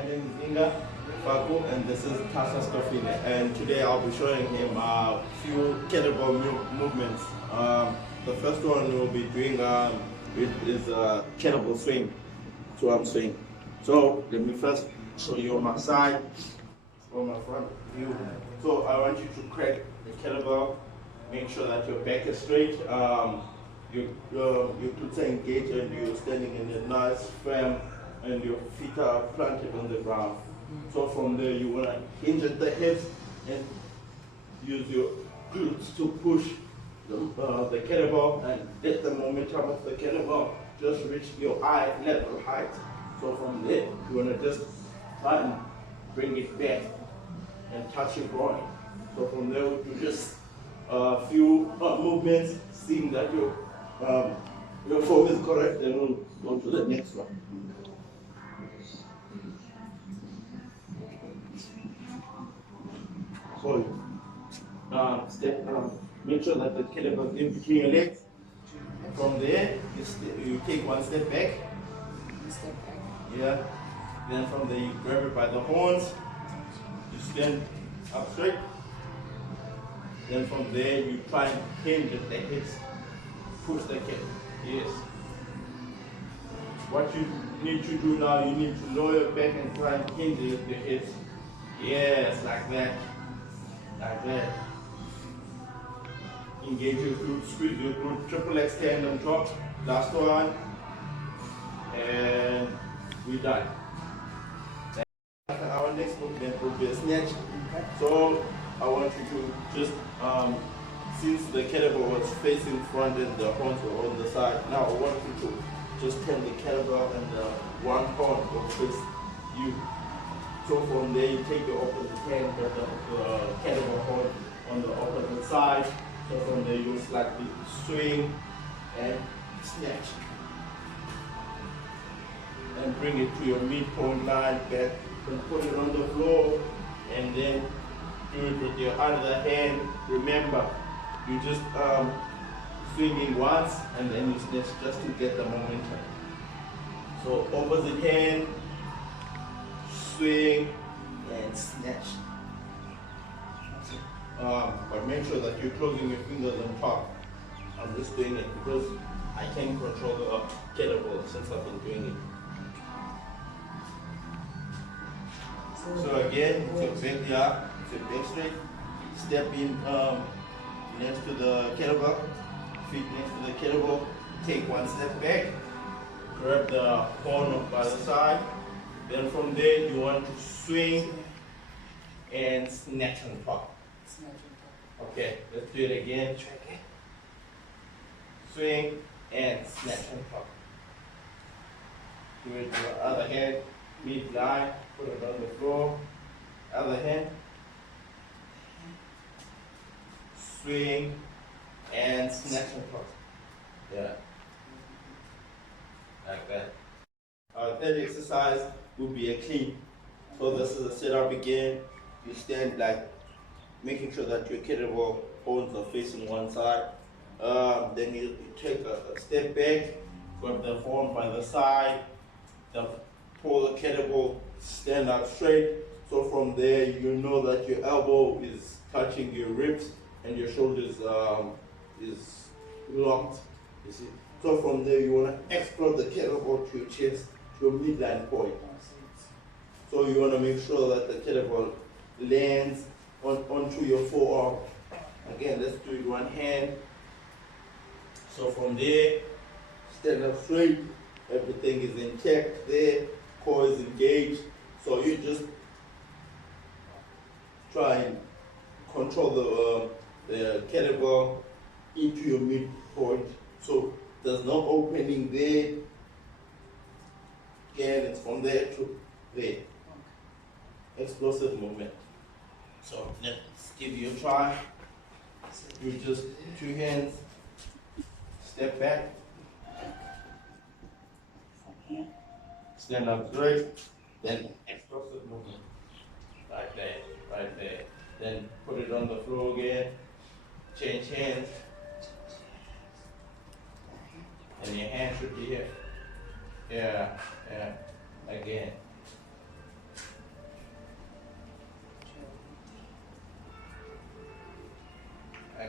My name is Inga Faku and this is Tahla Stofile, and today I'll be showing him a few kettlebell movements. The first one we'll be doing is a kettlebell swing, two arm swing. So let me first show you on my side, on my front view. So I want you to crack the kettlebell, make sure that your back is straight, your glutes are engaged and you're standing in a nice firm and your feet are planted on the ground. So from there you want to hinge at the hips and use your glutes to push the kettlebell and let the momentum of the kettlebell just reach your eye level height. So from there you want to just try and bring it back and touch your groin. So from there we do just a few movements, seeing that your form is correct, and we'll go to the next one. So make sure that the kettlebell is in between your legs. From there, you take one step back. Yeah. Then from there, you grab it by the horns. You stand up straight. Then from there, you try and hinge at the hips. Push the kettlebell. Yes. What you need to do now, you need to lower your back and try and hinge at the hips. Yes, like that. Like that. Engage your glute, squeeze your glute, triple extend on top. Last one. And we're done. Our next movement will be a snatch. So I want you to just, since the kettlebell was facing front and the horns were on the side, now I want you to just turn the kettlebell and the one horn will face you. So from there you take your opposite hand, put the kettlebell horn on the opposite side. So from there you slightly swing and snatch. And bring it to your midpoint line back and put it on the floor and then do it with your other hand. Remember, you just swinging once and then you snatch just to get the momentum. So opposite hand, swing and snatch. But make sure that you're closing your fingers on top. I'm just doing it because I can control the kettlebell since I've been doing it. So again, it's your back here, it's your back straight. Step in next to the kettlebell, feet next to the kettlebell. Take one step back, grab the horn by the side. Then from there, you want to swing and snatch on top. Okay, let's do it again. Swing and snatch on top. Do it with the other hand, mid-line, put it on the floor. Other hand. Swing and snatch on top. Yeah. Like that. Our third exercise will be a clean. So this is a setup again. You stand like making sure that your kettlebell horns are facing one side. Then you take a step back, grab the horn by the side, then pull the kettlebell, stand up straight. So from there, you know that your elbow is touching your ribs and your shoulders is locked. You see. So from there, you want to explode the kettlebell to your chest, to your midline point. So you want to make sure that the kettlebell lands onto your forearm. Again, let's do it one hand. So from there, stand up straight. Everything is in check there. Core is engaged. So you just try and control the kettlebell into your midpoint. So there's no opening there. Again, it's from there to there. Explosive movement. So let's give you a try. You just two hands, step back, stand up straight, then explosive movement. Like that, right there. Then put it on the floor again, change hands, and your hand should be here. Yeah, again.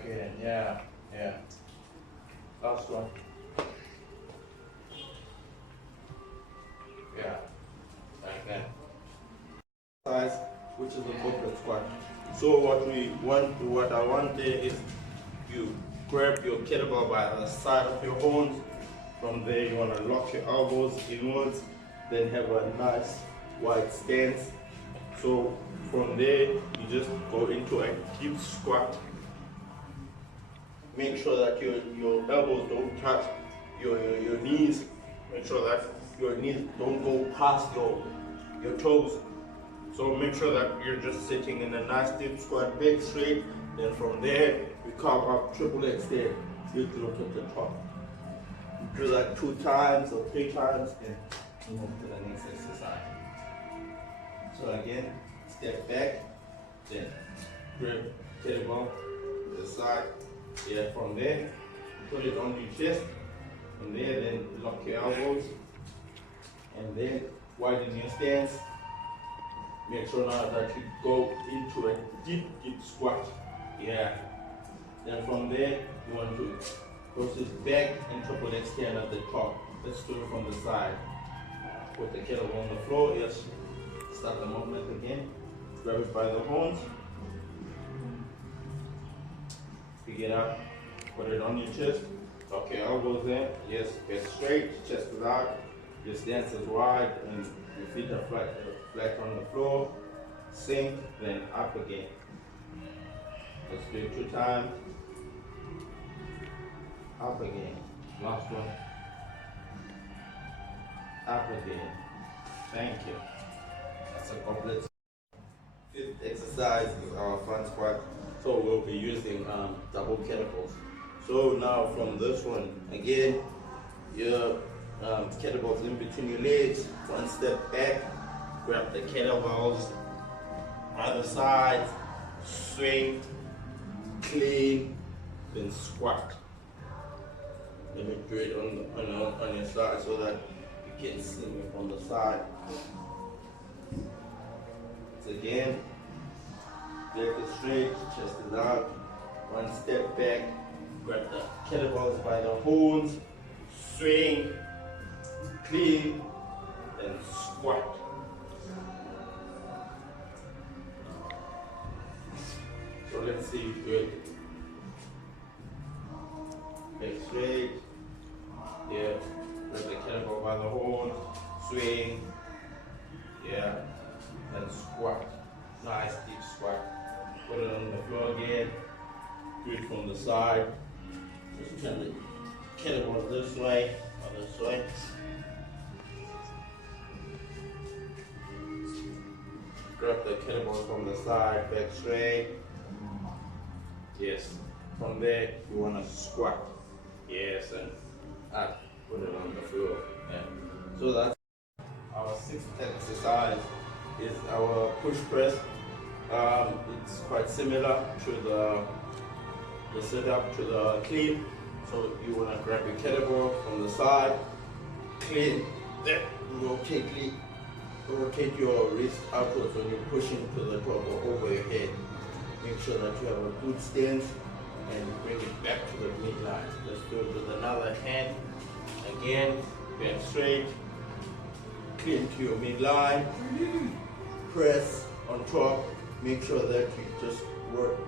back in. Yeah, yeah. Last one. Yeah, like that. Size, which is a goblet squat. So what I want there is you grab your kettlebell by the side of your horns. From there, you want to lock your elbows inwards, then have a nice wide stance. So from there, you just go into a deep squat. Make sure that your elbows don't touch your knees. Make sure that your knees don't go past your toes. So make sure that you're just sitting in a nice deep squat, back straight. Then from there, you come up triple extend. You look at the top. You do that 2 times or 3 times, and move to the next exercise. So again, step back, then grab kettlebell to the side. Yeah, from there, put it on your chest. From there, then lock your elbows, and then widen your stance. Make sure now that you go into a deep squat. Yeah. Then from there, you want to proceed back and triple extend at the top. Let's do it from the side. Put the kettlebell on the floor. Yes. Start the movement again. Grab it by the horns. Pick it up. Put it on your chest. Lock your elbows in. Yes. Get straight. Chest is out. Your stance is wide, and your feet are flat on the floor. Sink, then up again. Let's do it 2 times. Up again. Last one. Up again. Thank you. That's a complete. 5th exercise is our front squat. So we'll be using double kettlebells. So now from this one, again, your kettlebells in between your legs. 1 step back. Grab the kettlebells. Other side. Swing. Clean. Then squat. Let me do it on your side so that you can see me from the side. So again, leg is straight, chest is out. 1 step back, grab the kettlebells by the horns, swing, clean, and squat. So let's see you do it. Back straight. Yeah. Grab the kettlebell by the horn. Swing. Yeah. And squat. Nice deep squat. Put it on the floor again. Do it from the side. Just turn the kettlebell this way or this way. Grab the kettlebell from the side. Back straight. Yes. From there, you want to squat. Yes, and up. Put it on the floor. Yeah. So that's our 6th exercise. Is our push press. It's quite similar to the setup to the clean. So you want to grab your kettlebell from the side, clean, then rotate your wrist outwards when you're pushing to the top or over your head. Make sure that you have a good stance and bring it back to the midline. Let's do it with another hand. Again, bend straight, clean to your midline, press on top. Make sure that you just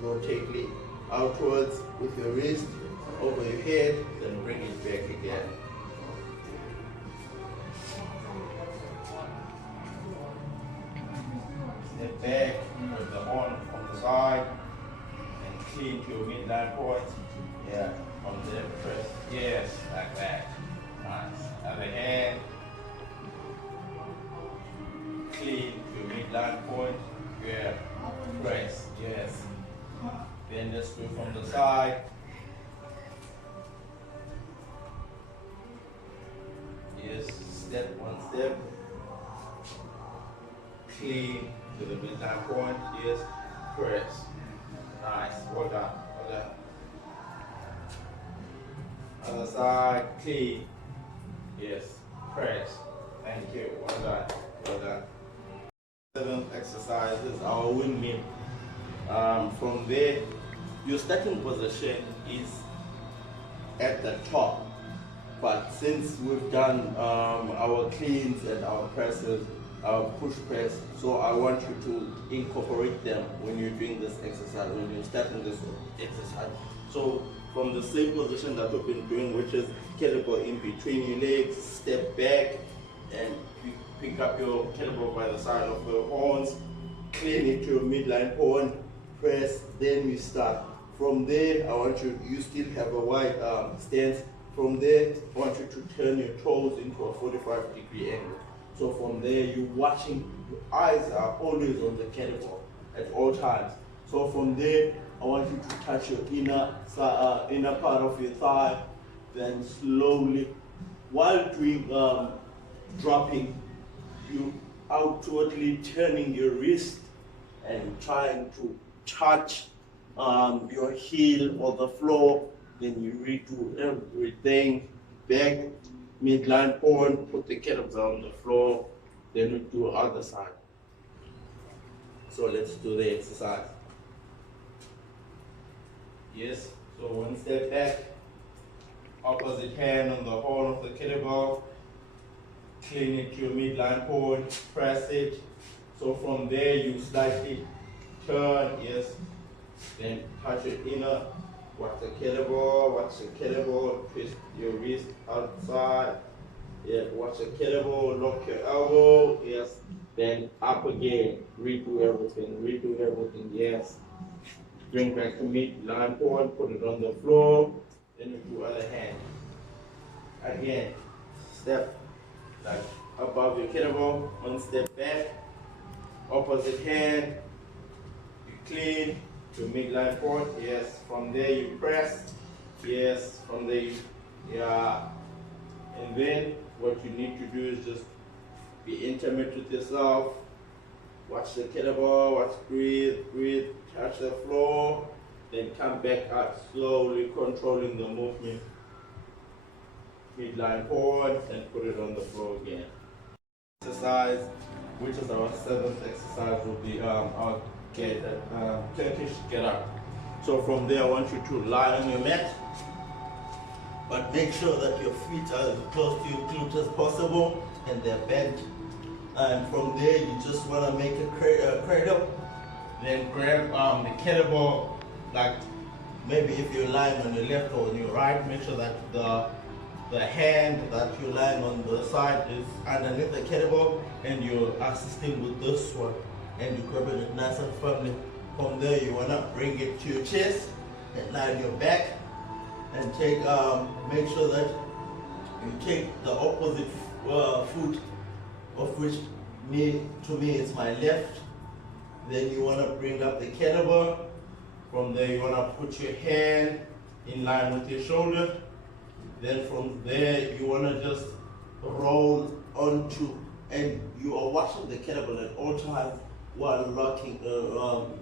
rotate outwards with your wrist over your head, then bring it back again. Step back with the horn from the side and clean to your midline point. Yeah, from there press. Yes, like that. Nice. Other hand. Clean to your midline point. Yeah. Press. Yes. Then let's do from the side. Yes. Step, 1 step. Clean to the midline point. Yes. Press. Nice. Well done. Well done. Other side. Clean. Yes. Press. Thank you. Well done. Well done. 7th exercise is our windmill. From there, your starting position is at the top, but since we've done our cleans and our presses, our push press, so I want you to incorporate them when you're doing this exercise, when you're starting this exercise. So from the same position that we've been doing, which is kettlebell in between your legs, step back and pick up your kettlebell by the side of the horns, clean it to your midline horn, press, then we start. From there, I want you still have a wide stance. From there, I want you to turn your toes into a 45-degree angle. So from there, you're watching, your eyes are always on the kettlebell at all times. So from there, I want you to touch your inner part of your thigh, then slowly, while doing dropping, you outwardly turning your wrist and trying to touch your heel or the floor. Then you redo everything back, midline horn, put the kettlebell on the floor, then we do other side. So let's do the exercise. Yes, so one step back, opposite hand on the horn of the kettlebell, clean it to your midline horn, press it. So from there you slightly turn, yes, then touch your inner, watch the kettlebell, twist your wrist outside, yeah, watch the kettlebell, lock your elbow, yes, then up again, redo everything, yes. Bring back to midline horn, put it on the floor, then you do other hand. Again, step like above your kettlebell, one step back, opposite hand, you clean to midline horn, yes, from there you press, yes, from there you, yeah, and then what you need to do is just be intimate with yourself, watch the kettlebell, watch, breathe, touch the floor, then come back up slowly, controlling the movement, midline horn, and put it on the floor again. Exercise, which is our 7th exercise, will be our Turkish get up. So from there I want you to lie on your mat, but make sure that your feet are as close to your glute as possible and they're bent. And from there you just want to make a cradle, then grab the kettlebell, like maybe if you're lying on your left or on your right, make sure that the hand that you're lying on the side is underneath the kettlebell and you're assisting with this one, and you grab it nice and firmly. From there you want to bring it to your chest and lie on your back and take make sure that you take the opposite foot, of which to me it's my left. Then you want to bring up the kettlebell. From there you want to put your hand in line with your shoulder. Then from there you want to just roll onto, and you are watching the kettlebell at all times while locking,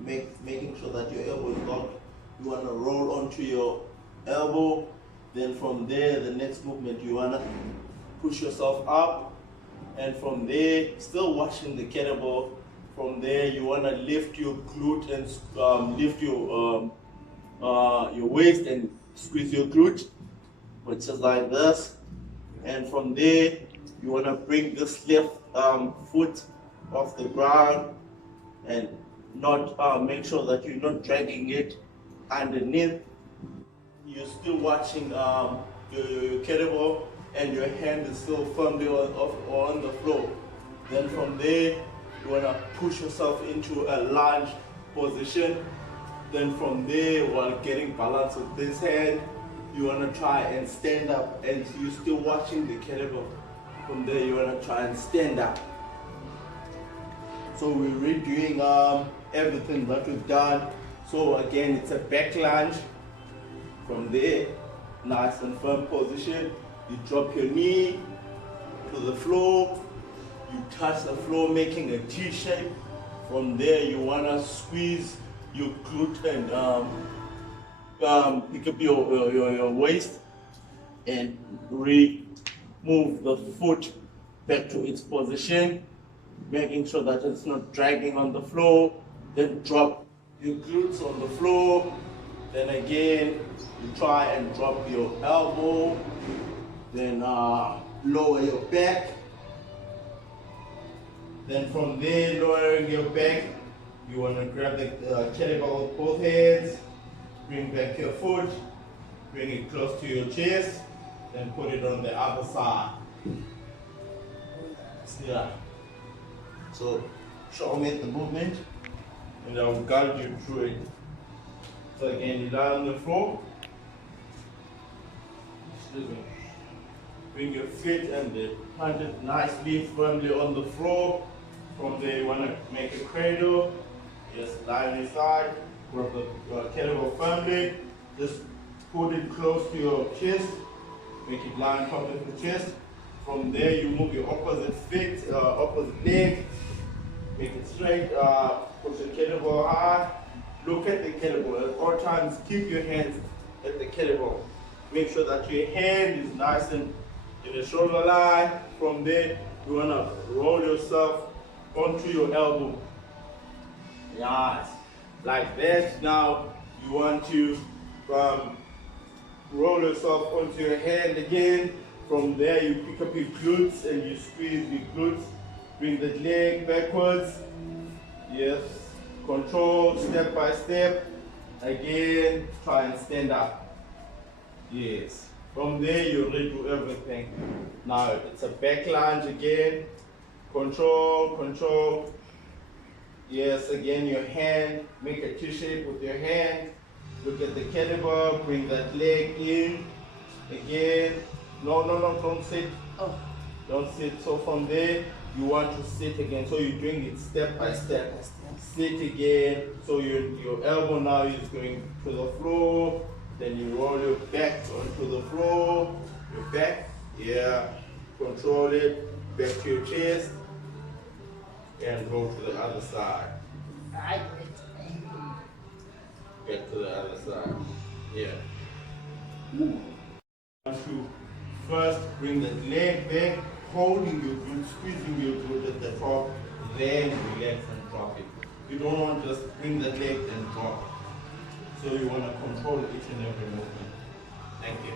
making sure that your elbow is locked. You want to roll onto your elbow. Then from there, the next movement, you want to push yourself up, and from there, still watching the kettlebell. From there, you want to lift your glute and lift your waist and squeeze your glute, which is like this. And from there, you want to bring this left foot off the ground and not make sure that you're not dragging it underneath. You're still watching your kettlebell and your hand is still firmly on the floor. Then from there, you want to push yourself into a lunge position. Then from there, while getting balance with this hand, you want to try and stand up, and you're still watching the kettlebell. From there, you want to try and stand up. So we're redoing everything that we've done. So again, it's a back lunge. From there, nice and firm position. You drop your knee to the floor. You touch the floor, making a T shape. From there, you want to squeeze your glute and pick up your waist and remove the foot back to its position, making sure that it's not dragging on the floor. Then drop your glutes on the floor, Then again, you try and drop your elbow. Then lower your back. Then from there, lowering your back, you want to grab the kettlebell with both hands. Bring back your foot. Bring it close to your chest. Then put it on the other side. Yeah. So show me the movement, and I will guide you through it. So again, you lie on the floor. Excuse me. Bring your feet and plant it nicely, firmly on the floor. From there, you want to make a cradle. Just lie on your side. Grab the kettlebell firmly. Just put it close to your chest. Make it lie on top of the chest. From there, you move your opposite foot, opposite leg. Make it straight. Put your kettlebell high. Look at the kettlebell. At all times, keep your hands at the kettlebell. Make sure that your hand is nice and in the shoulder line. From there, you want to roll yourself onto your elbow. Yes, like that. Now, you want to roll yourself onto your hand again. From there, you pick up your glutes and you squeeze your glutes. Bring the leg backwards. Yes. Control step by step. Again, try and stand up. Yes. From there, you redo everything. Now, it's a back lunge again. Control, control. Yes, again, your hand. Make a T-shape with your hand. Look at the kettlebell. Bring that leg in. Again. No, don't sit. Oh. Don't sit. So from there, you want to sit again. So you're doing it step by step. Sit again. So your elbow now is going to the floor. Then you roll your back onto the floor. Your back. Yeah. Control it. Back to your chest. And go to the other side. Back to the other side. Yeah. To first bring the leg back, holding your glute, squeezing your glute at the top, then relax and drop it. You don't want to just bring the leg and drop it. So you want to control each and every movement. Thank you.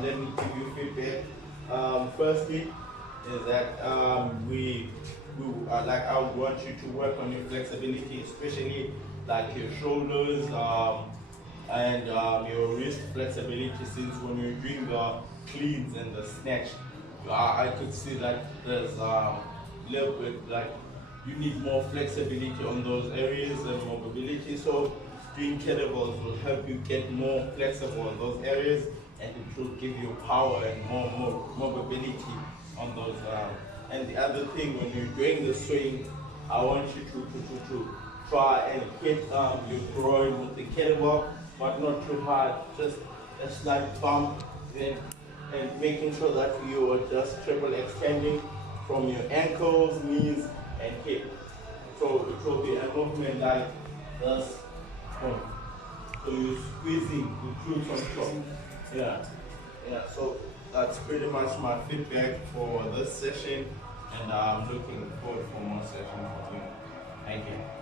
Let me give you feedback. Firstly, is that I would want you to work on your flexibility, especially like your shoulders and your wrist flexibility. Since when you're doing the cleans and the snatch, I could see that there's a little bit like you need more flexibility on those areas and more mobility. So doing kettlebells will help you get more flexible in those areas, and it will give you power and more mobility on those. And the other thing, when you're doing the swing, I want you to try and hit your groin with the kettlebell, but not too hard. Just a slight bump, and making sure that you are just triple extending from your ankles, knees, and hip. So it will be a movement like this. So you're squeezing the glutes on top. Yeah. So that's pretty much my feedback for this session, and I'm looking forward for more sessions from you. Thank you.